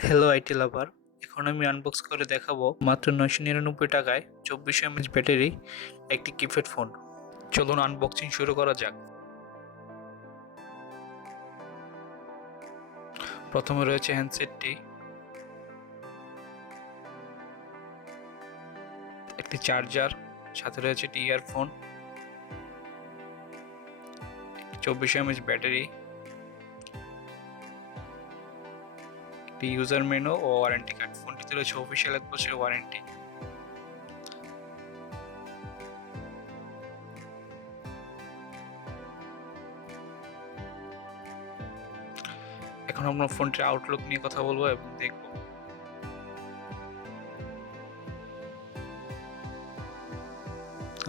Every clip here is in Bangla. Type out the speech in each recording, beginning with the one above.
হ্যালো আইটি লাভার, এখন আমি আনবক্স করে দেখাবো মাত্র 999 টাকায় 24 mAh ব্যাটারি একটি কিপ্যাড ফোন। চলুন আনবক্সিং শুরু করা যাক। প্রথমে রয়েছে হ্যান্ডসেটটি, একটি চার্জার, সাথে রয়েছে একটি ইয়ারফোন, 24 mAh ব্যাটারি, একটি ইউজার মেনু ও ওয়ারেন্টি কার্ড। ফোনটিতে রয়েছে অফিসিয়াল 1 বছরের ওয়ারেন্টি। এখন আমরা ফোনটির আউটলুক নিয়ে কথা বলবো এবং দেখব।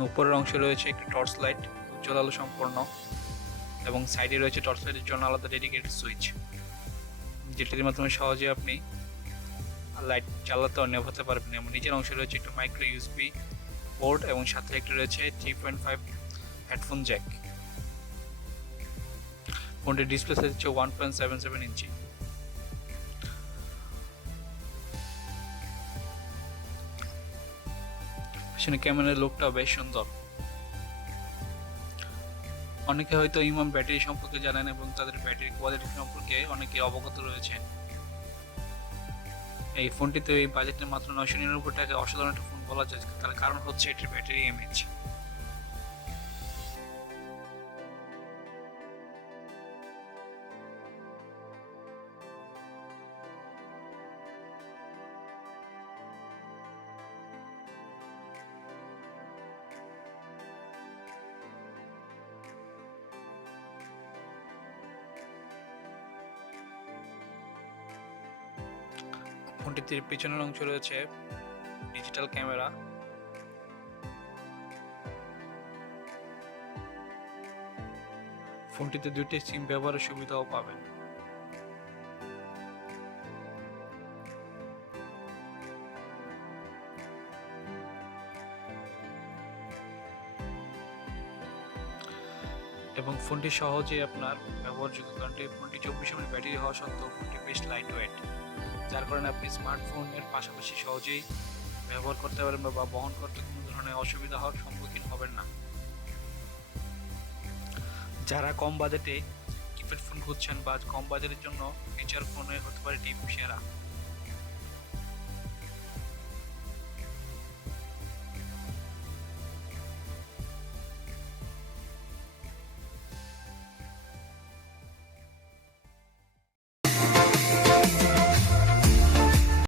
উপরের অংশে রয়েছে একটি টর্চ লাইট, উজ্জ্বল আলো সম্পন্ন, এবং সাইডে রয়েছে টর্চ লাইটের জন্য আলাদা ডেডিকেটেড সুইচ, যেটির মাধ্যমে সহজে আপনি লাইট জ্বালাতে ও নেভাতে পারবেন। এবং নিচের অংশে রয়েছে একটি মাইক্রো ইউএসবি পোর্ট এবং সাথে একটি রয়েছে 3.5 হেডফোন জ্যাক। ফোনটির ডিসপ্লে সাইজ হচ্ছে 1.77 ইঞ্চি। আসলে ক্যামেরার লুকটা বেশ সুন্দর। অনেকে হয়তো ইমাম ব্যাটারি সম্পর্কে জানেন এবং তাদের ব্যাটারি কোয়ালিটি সম্পর্কে অনেকে অবগত রয়েছেন। এই ফোনটিতে এই বাজেটে মাত্র 999 টাকায় অসাধারণ একটা ফোন বলা যায়, তার কারণ হচ্ছে এটির ব্যাটারি এমএইচ। ফোনটির পিছনের অংশ রয়েছে ডিজিটাল ক্যামেরা। ফোনটিতে দুইটি সিম ব্যবহারের সুবিধাও পাবেন। এবং ফোনটি সহজেই আপনার ব্যবহারযোগ্য, কারণ এই ফোনটি 24 mAh ব্যাটারি হওয়া সত্ত্বেও ফোনটি বেশ লাইট ওয়েট, যার কারণে আপনি স্মার্টফোনের পাশাপাশি সহজেই ব্যবহার করতে পারেন বা বহন করতে কোনো ধরনের অসুবিধা হওয়ার সম্মুখীন হবেন না। যারা কম বাজেটে কিপ্যাড ফোন খুঁজছেন বা কম বাজেটের জন্য ফিচার ফোনে হতে পারে টিপ সেরা।